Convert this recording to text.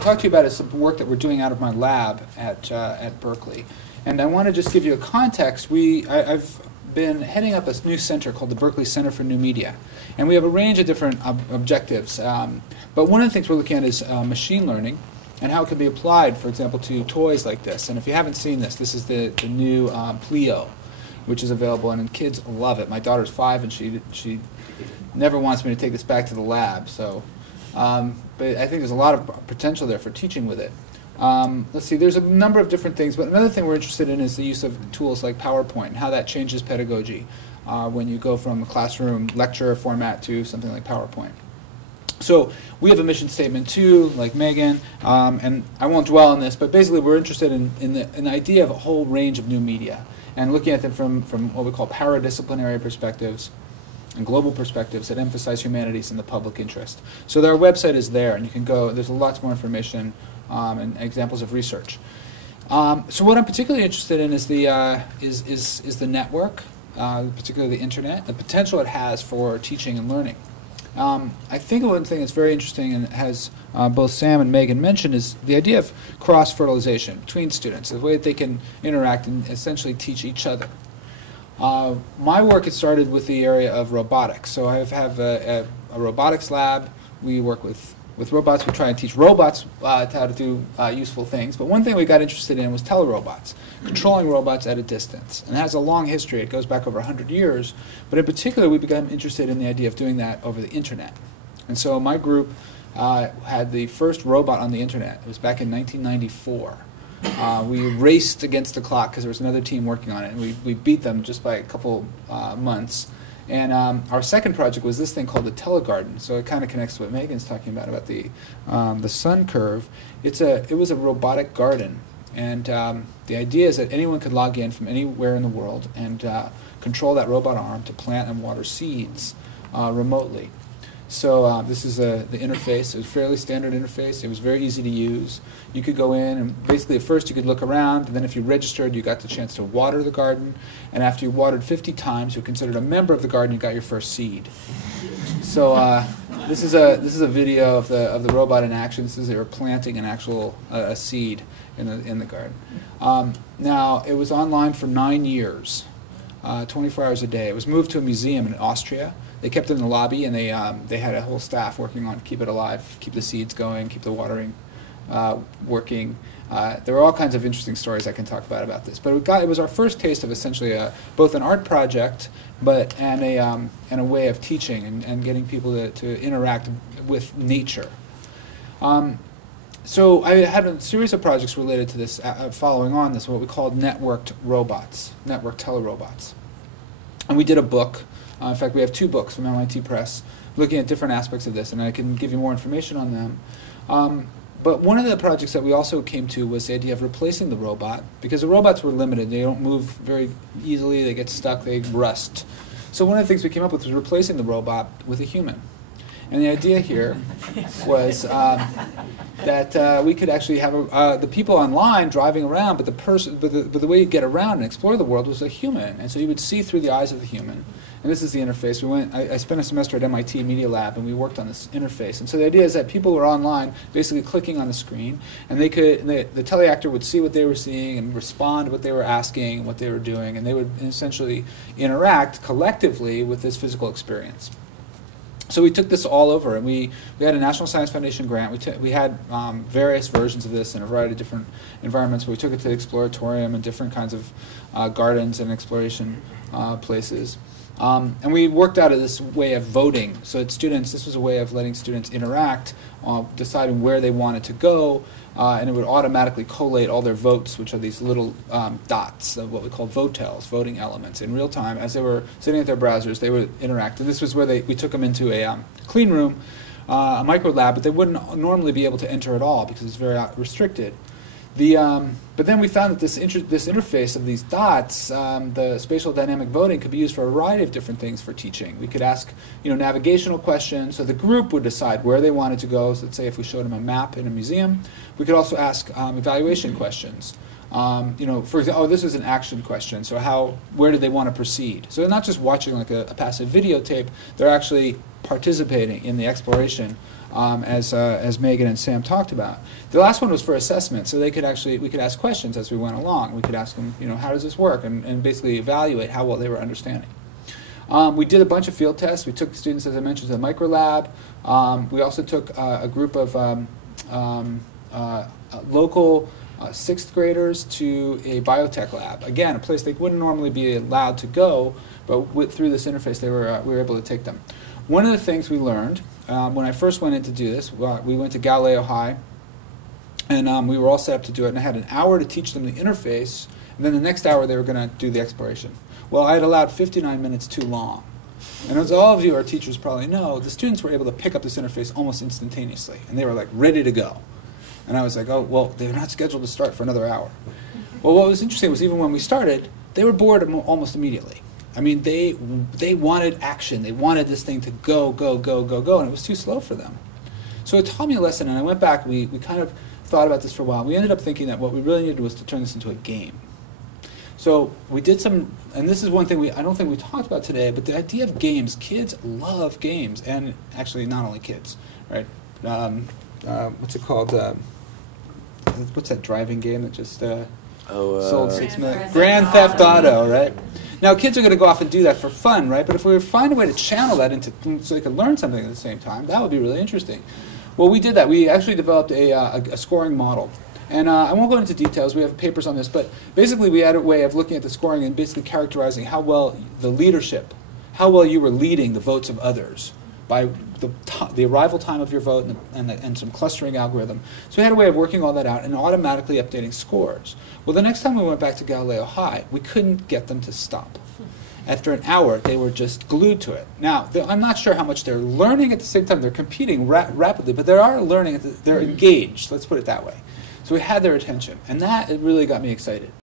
to talk to you about is some work that we're doing out of my lab at Berkeley. And I want to just give you a context. I've been heading up a new center called the Berkeley Center for New Media. And we have a range of different objectives. But one of the things we're looking at is machine learning and how it can be applied, for example, to toys like this. And if you haven't seen this, this is the new Pleo, which is available, and kids love it. My daughter's 5, and she never wants me to take this back to the lab. So, but I think there's a lot of potential there for teaching with it. Let's see, there's a number of different things, but another thing we're interested in is the use of tools like PowerPoint and how that changes pedagogy when you go from a classroom lecture format to something like PowerPoint. So we have a mission statement too, like Megan, and I won't dwell on this, but basically we're interested in the idea of a whole range of new media and looking at them from what we call paradisciplinary perspectives and global perspectives that emphasize humanities and the public interest. So our website is there, and you can go, there's lots more information and examples of research. So what I'm particularly interested in is the network, particularly the internet, the potential it has for teaching and learning. I think one thing that's very interesting and has both Sam and Megan mentioned is the idea of cross-fertilization between students, the way that they can interact and essentially teach each other. My work has started with the area of robotics. So I have a robotics lab. We work with robots. We try and teach robots how to do useful things. But one thing we got interested in was telerobots, controlling robots at a distance. And it has a long history. It goes back over 100 years. But in particular, we became interested in the idea of doing that over the internet. And so my group had the first robot on the internet. It was back in 1994. We raced against the clock because there was another team working on it, and we beat them just by a couple months. And our second project was this thing called the Telegarden. So it kind of connects to what Megan's talking about the sun curve. It was a robotic garden, and the idea is that anyone could log in from anywhere in the world and control that robot arm to plant and water seeds remotely. So this is the interface. It was a fairly standard interface. It was very easy to use. You could go in, and basically at first you could look around, and then if you registered, you got the chance to water the garden. And after you watered 50 times, you were considered a member of the garden. You got your first seed. So this is a video of the robot in action. This is they were planting an actual a seed in the garden. Now it was online for 9 years, 24 hours a day. It was moved to a museum in Austria. They kept it in the lobby, and they had a whole staff working on keep it alive, keep the seeds going, keep the watering working. There were all kinds of interesting stories I can talk about this. But it was our first taste of essentially both an art project, and a way of teaching and getting people to interact with nature. So I had a series of projects related to this, following on this, what we called networked robots, networked telerobots. And we did a book. In fact, we have 2 books from MIT Press looking at different aspects of this, and I can give you more information on them. But one of the projects that we also came to was the idea of replacing the robot, because the robots were limited. They don't move very easily. They get stuck. They rust. So one of the things we came up with was replacing the robot with a human. And the idea here was that we could actually have the people online driving around, but the way you get around and explore the world was a human, and so you would see through the eyes of the human. And this is the interface. I spent a semester at MIT Media Lab, and we worked on this interface. And so the idea is that people were online, basically clicking on the screen, and the teleactor would see what they were seeing and respond to what they were asking, what they were doing, and they would essentially interact collectively with this physical experience. So we took this all over, and we had a National Science Foundation grant. We had various versions of this in a variety of different environments, but we took it to the Exploratorium and different kinds of gardens and exploration places. And we worked out this way of voting, so that this was a way of letting students interact, deciding where they wanted to go, and it would automatically collate all their votes, which are these little dots of what we call votels, voting elements. In real time, as they were sitting at their browsers, they would interact. And this was where we took them into a clean room, a micro lab, but they wouldn't normally be able to enter at all because it's very restricted. But then we found that this interface of these dots, the spatial dynamic voting, could be used for a variety of different things for teaching. We could ask, navigational questions, so the group would decide where they wanted to go. So let's say if we showed them a map in a museum, we could also ask evaluation questions. For example, this is an action question. So where do they want to proceed? So they're not just watching like a passive videotape. They're actually participating in the exploration as Megan and Sam talked about. The last one was for assessment, so we could ask questions as we went along. We could ask them, how does this work, and basically evaluate how well they were understanding. We did a bunch of field tests. We took students, as I mentioned, to the micro lab. We also took a group of local 6th graders to a biotech lab. Again, a place they wouldn't normally be allowed to go, but through this interface, we were able to take them. One of the things we learned when I first went in to do this, we went to Galileo High, and we were all set up to do it, and I had an hour to teach them the interface, and then the next hour they were going to do the exploration. Well, I had allowed 59 minutes too long. And as all of you, our teachers, probably know, the students were able to pick up this interface almost instantaneously, and they were like ready to go. And I was like, oh, well, they're not scheduled to start for another hour. Well, what was interesting was even when we started, they were bored almost immediately. I mean, they wanted action. They wanted this thing to go, go, go, go, go, and it was too slow for them. So it taught me a lesson, and I went back. We kind of thought about this for a while. We ended up thinking that what we really needed was to turn this into a game. So we did some, and this is one thing I don't think we talked about today, but the idea of games. Kids love games, and actually not only kids, right? What's it called? What's that driving game that just sold 6 million? Grand Theft Auto, right? Now kids are going to go off and do that for fun, right? But if we find a way to channel that into so they can learn something at the same time, that would be really interesting. Well, we did that. We actually developed a scoring model. And I won't go into details. We have papers on this. But basically, we had a way of looking at the scoring and basically characterizing how well the leadership, how well you were leading the votes of others by the arrival time of your vote and some clustering algorithm. So we had a way of working all that out and automatically updating scores. Well, the next time we went back to Galileo High, we couldn't get them to stop. After an hour, they were just glued to it. Now, I'm not sure how much they're learning at the same time. They're competing rapidly, but they are learning. They're engaged. Let's put it that way. So we had their attention, and that it really got me excited.